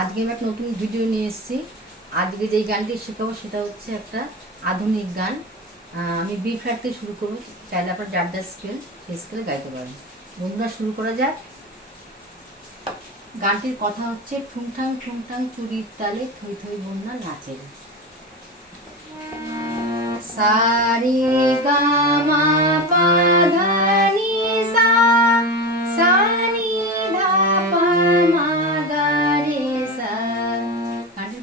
আজকে আমি একটা নতুন ভিডিও নিয়ে এসেছি। আজকে যেই গানটি শেখাবো সেটা হচ্ছে একটা আধুনিক গান। আমি বি ফ্ল্যাট থেকে শুরু করব। চাইলে আপনার যার যার স্কেল সেই স্কেলে গাইতে পারেন। বন্ধুরা, শুরু করা যাক। গানটির কথা হচ্ছে, ঠুংঠাং ঠুংঠাং চুরির তালে থই থই বন্যা নাচে। সারি গামা পাধা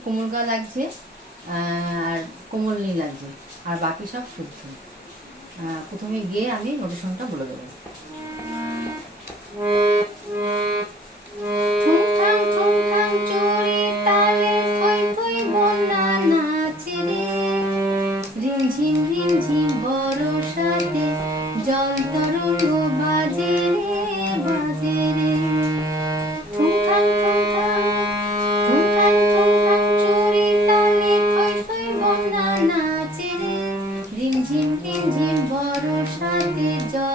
কোমর গা লাগছে, আর কোমল নীল লাগছে, আর বাকি সব শুদ্ধ। প্রথমে গিয়ে আমি নোটেশনটা বলে দেবো। শান্তি জয়।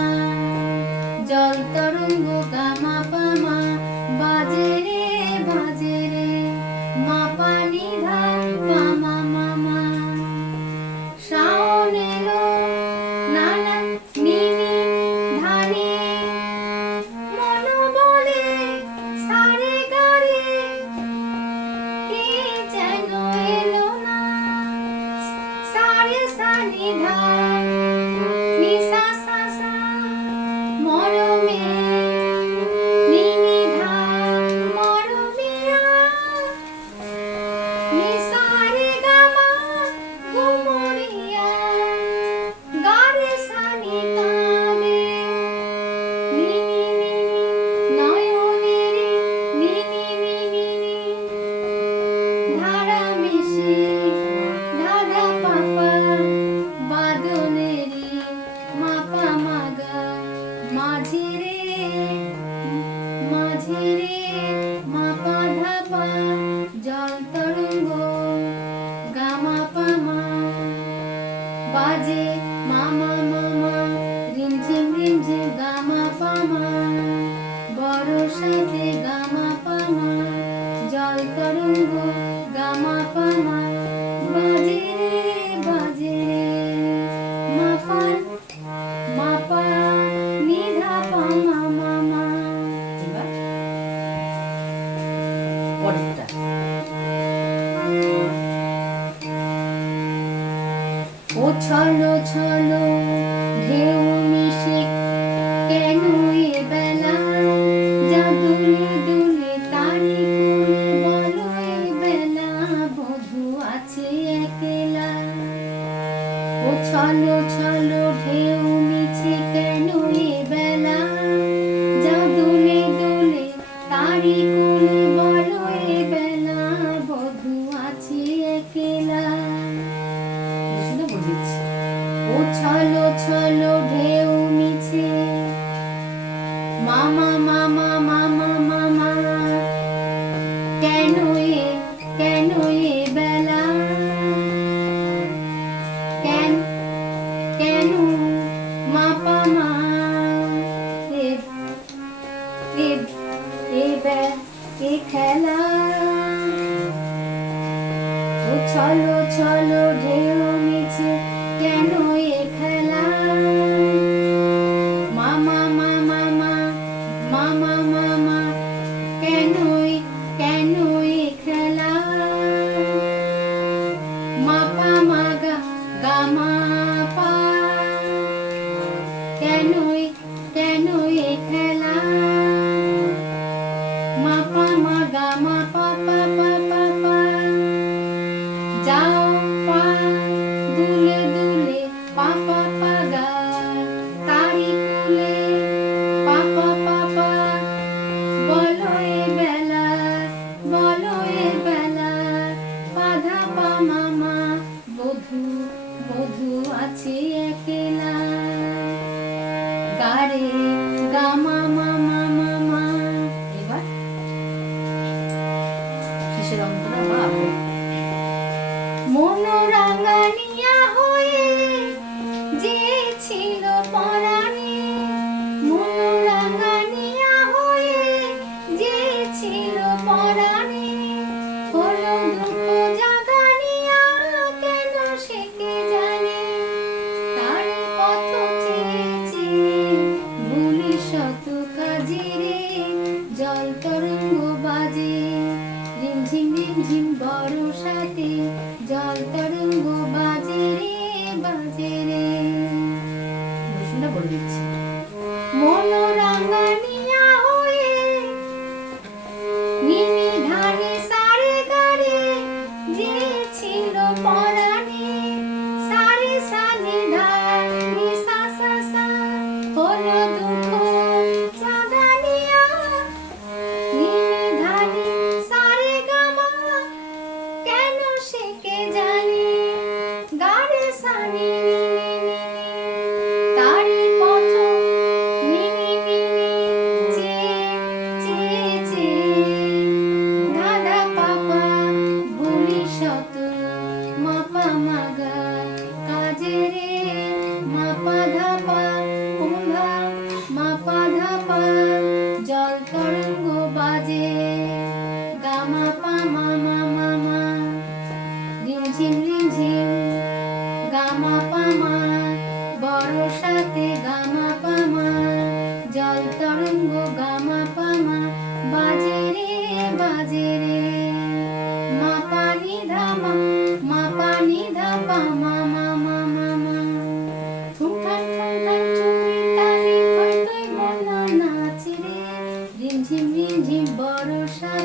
মাঝিরে মাপা ধাপা জল ও ছলো ছলো, ঢেউ মিশে, কেন এ বেলা? যা দুলে দুলে তারি করে বলো এ বেলা, বধু আছে একলা। ও ছলো ছলো, ঢেউ ও চলো চলো ঢেউ নিচে কেন এ খেলা? মামা মামা, মা, মামা মামা কেনই কেনই খেলা? মাপা, মাগা, গামা, পা বধু একলা। গারে গামা মামা মামা এবার কিসের মনোরাঙ্গানিয়া হয়ে যে ছিল পরাণে শুনে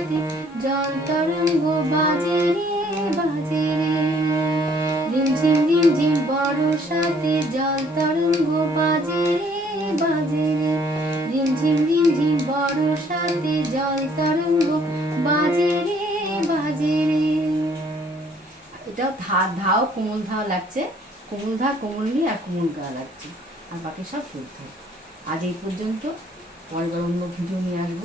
বর্ষাতে জল তরঙ্গ বাজে রে বাজে রে। রিমঝিম রিমঝিম বর্ষাতে জল তরঙ্গ বাজে রে বাজে রে। রিমঝিম রিমঝিম বর্ষাতে জল তরঙ্গ বাজে রে বাজে রে। এটাও ধা, ধাও, কোমল ধাও লাগছে। কোমল ধা কোমলনি আর কোমল গা লাগছে। আর বাকি সব শুদ্ধ আজ এই পর্যন্ত। বার অন্য ভিডিও নিয়ে আসব।